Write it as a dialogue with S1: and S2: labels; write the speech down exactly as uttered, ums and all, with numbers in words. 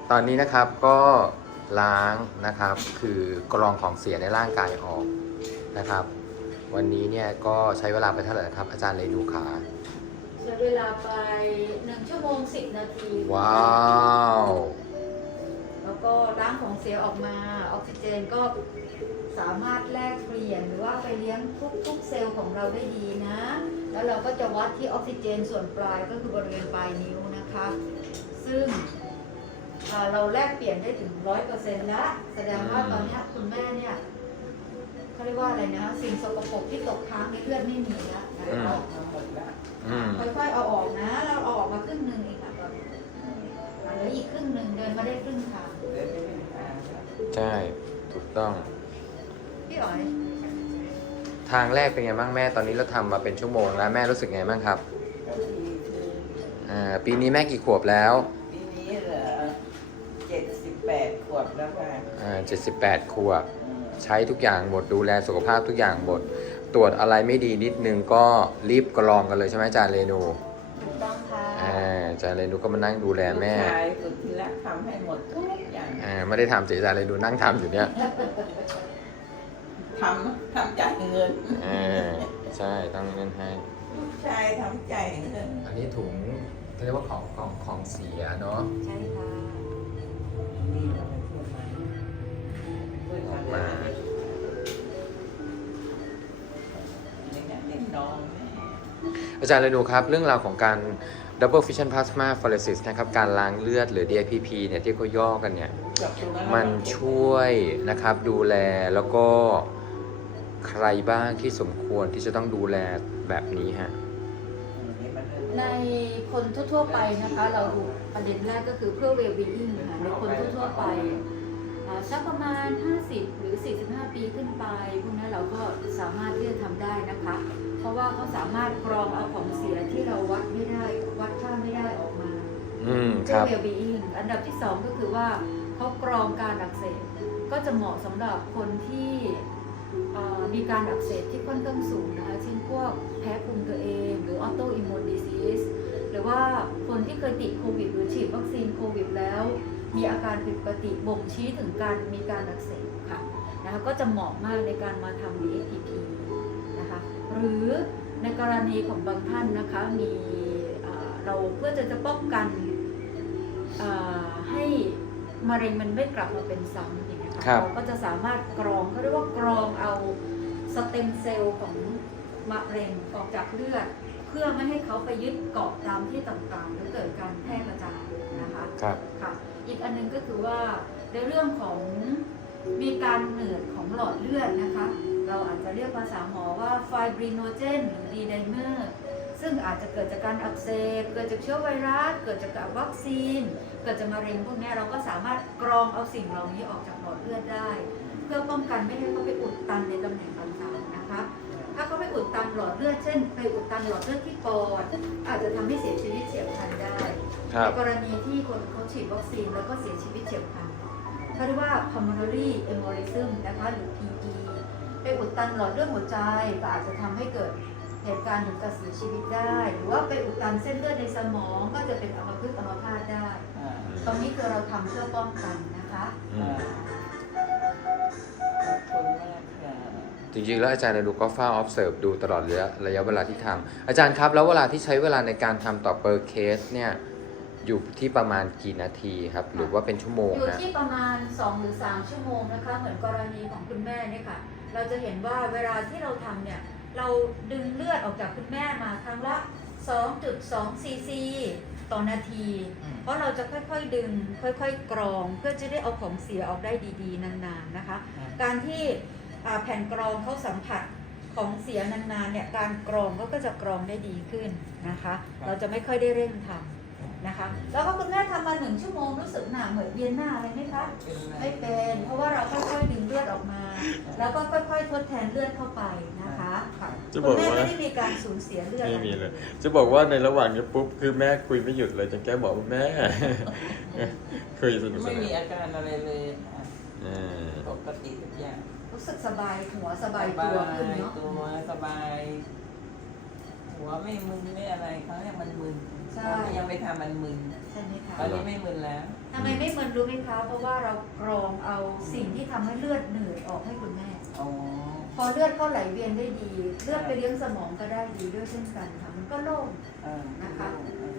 S1: ตอนนี้นะครับก็ล้างนะครับคือกรองของเสียในร่างกายออกนะครับวันนี้เนี่ยก็ใช้เวลาไปเท่าไหร่ครับอาจารย์เรนูขา
S2: ใช้เวลาไปหนึ่งชั่วโมงสิบนาที
S1: ว้าว
S2: แล้วก็ล้างของเสียออกมาออกซิเจนก็สามารถแลกเปลี่ยนหรือว่าไปเลี้ยงทุกๆเซลล์ของเราได้ดีนะแล้วเราก็จะวัดที่ออกซิเจนส่วนปลายก็คือบริเวณปลายนิ้วนะคะซึ่งเราแลกเปลี่ยนได้ถึงร้อยเปอร์เซ็นต์แล้วแสดงว่าตอนนี้คุณแม่เนี่ยเขาเรียกว่าอะไรนะสิ่งสกปรกที่ตกค้างในเลือดไม่มีแล้วออกมาหมดแล้วค่อยๆเอาออกนะเราเอาออกมาครึ่งหนึ่งเองค่ะตอนนี้เหลืออีกครึ่งหนึ่งเดินมาได้ครึ่งทาง
S1: ใช่ถูกต้อง
S2: พี่อ๋อย
S1: ทางแรกเป็นไงบ้างแม่ตอนนี้เราทำมาเป็นชั่วโมงแล้วแม่รู้สึกไงบ้างครับอ่าปีนี้แม่กี่ขวบแล้ว
S3: ปีนี้เหรอเจ็ดสิบแปดขวบแล้วค่ะ
S1: อ่าเจ็ดสิบแปดขวบใช้ทุกอย่างหมดดูแลสุขภาพทุกอย่างหมดตรวจอะไรไม่ดีนิดนึงก็รีบกรองกันเลยใช่ไหมอาจารย์เรนู
S2: ถูกต้องค่ะ
S1: อ่าอาจารย์เรนูก็มานั่งดูแลแม่
S3: ลูกชายสุดที่รักทำให้หมดทุกอย่าง
S1: อ่าไม่ได้ทำเสียอาจารย์เรนูนั่งทำอยู่เนี่ย
S3: ทำทำจ่ายเงิน
S1: อ่าใช่ต้องเงินให้
S3: ลูกชายทำจ่ายเงิน
S1: อันนี้ถุงเรียกว่าของของของเสียเนาะ
S2: ใช่ค่ะ
S1: ออกมาอาจารย์เรนูครับเรื่องราวของการ Double Fission Plasma Pheresis นะครับการล้างเลือดหรือ ดี ไอ พี พี เนี่ยที่เขาย่อกันเนี่ยมันช่วยนะครับดูแลแล้วก็ใครบ้างที่สมควรที่จะต้องดูแลแบบนี้ฮะ
S2: ในคนทั่วๆไปนะคะเราดูประเด็นแรกก็คือเพื่อ well-being ค่ะในคนทั่วๆไปสักประมาณห้าสิบหรือสี่สิบห้าปีขึ้นไปพวกนี้เราก็สามารถที่จะทำได้นะคะเพราะว่าเขาสามารถกรองเอาของเสียที่เราวัดไม่ได้วัดค่าไม่ได้ออกมาเพื่อ well-being อันดับที่สองก็คือว่าเขากรองการอักเสบก็จะเหมาะสำหรับคนที่มีการอักเสบที่ค่อนข้างสูงนะคะเช่นพวกแพ้ภูมิตัวเองหรือ autoimmune disease หรือว่าคนที่เคยติดโควิดหรือฉีดวัคซีนโควิดแล้วมีอาการผิดปกติบ่งชี้ถึงการมีการอักเสบค่ะนะคะก็จะเหมาะมากในการมาทำ ดี ไอ พี พี นะคะหรือในกรณีของบางท่านนะคะมีเราเพื่อจะจะป้องกันให้มะเร็งมันไม่กลับมาเป็นซ้ำอย่างนี้ค่ะเราก็จะสามารถกรองเขาเรียกว่ากรองเอาสเต็มเซลล์ของมะเร็งออกจากเลือดเพื่อไม่ให้เขาไปยึดเกาะตามที่ต่างๆหรือเกิดการแพร่กระจายนะคะค่ะอีกอันนึงก็คือว่าในเรื่องของมีการเหนืดของหลอดเลือดนะคะเราอาจจะเรียกภาษาหมอว่าไฟบริโนเจนหรือดีไดเมอร์ซึ่งอาจจะเกิดจากการอักเสบเกิดจากเชื้อไวรัสเกิดจากวัคซีนเกิดจากมะเร็งพวกนี้เราก็สามารถกรองเอาสิ่งเหล่านี้ออกจากหลอดเลือดได้เพื่อป้องกันไม่ให้เขาไปอุดตันในตำแหน่งต่างๆนะคะถ้าเขาไปอุดตันหลอดเลือดเช่นไปอุดตันหลอดเลือดที่ปอดอาจจะทำให้เสียชีวิตเฉียบพลันได้ในกรณีที่คนเขาฉีดวัคซีนแล้วก็เสียชีวิตเฉียบพลันเขาเรียกว่า pulmonary embolism นะคะหรือ พี อี ไปอุดตันหลอดเลือดหัวใจก็อาจจะทำให้เกิดเหตุการณ์ถึงการเสียชีวิตได้หรือว่าไปอุดตันเส้นเลือดในสมองก็จะเป็นอัมพฤกษ์อัมพาตได้ตรงนี้คือเราทำเพื่อป้องกันนะคะ
S1: จริงๆแล้วอาจารย์เรนูก็เฝ้า observe ดูตลอดระยะระยะเวลาที่ทำอาจารย์ครับแล้วเวลาที่ใช้เวลาในการทำต่อ per case เนี่ยอยู่ที่ประมาณกี่นาทีครับหรือว่าเป็นชั่วโมงนะ
S2: อยู่ที่ประมาณสองหรือสามชั่วโมงนะคะเหมือนกรณีของคุณแม่เนี่ยค่ะเราจะเห็นว่าเวลาที่เราทำเนี่ยเราดึงเลือดออกจากคุณแม่มาครั้งละ สองจุดสอง ซีซีต่อนาทีเพราะเราจะค่อยๆดึงค่อยๆกรองเพื่อจะได้เอาของเสียออกได้ดีๆนานๆนะคะการที่แผ่นกรองเขาสัมผัสของเสียนานๆเนี่ยการกรองก็จะกรองได้ดีขึ้นนะคะเราจะไม่ค่อยได้เร่งทำนะคะแล้วก็คุณแม่ทำมาหนึ่งชั่วโมงรู้สึกหนาเหมือนเวียนหน้าอะไรไหมคะไม่เป็นเพราะว่าเราค่อยๆดึงเลือดออกมาแล้วก็ค่อยๆทดแทนเลือดเข้าไปนะคะคุณแม่ไม่ได้มีการสูญเสียเลือด
S1: ไม่มีเลยจะบอกว่าในระหว่างนี้ปุ๊บคือแม่คุยไม่หยุดเลยจนแกบอกว่าแม่คุยสนุกสนาน
S3: ไม่มีอาการอะไรเลยปกติทุกอย่าง
S2: รู้สึกสบายหัวสบายตัวขึ้นเนาะ
S3: ตัวสบายหัวไม่มึนไม่อะไรครั้งแรกมันมึน
S2: ใช่
S3: ตอนที่ยังไม่ทำมันมึน
S2: ใช่ไหมคะ
S3: ตอนนี้ไม่มึนแล้ว
S2: ทำไมไม่มึนรู้ไหมคะ เพราะว่าเรากรองเอาสิ่งที่ทำให้เลือดเหนื่อยออกให้คุณแม่
S3: อ๋อ
S2: พอเลือดเข้าไหลเวียนได้ดี เลือดไปเลี้ยงสมองก็ได้ดีด้วยเช่นกันค่ะ มันก็โล่ง
S3: เออ
S2: นะคะ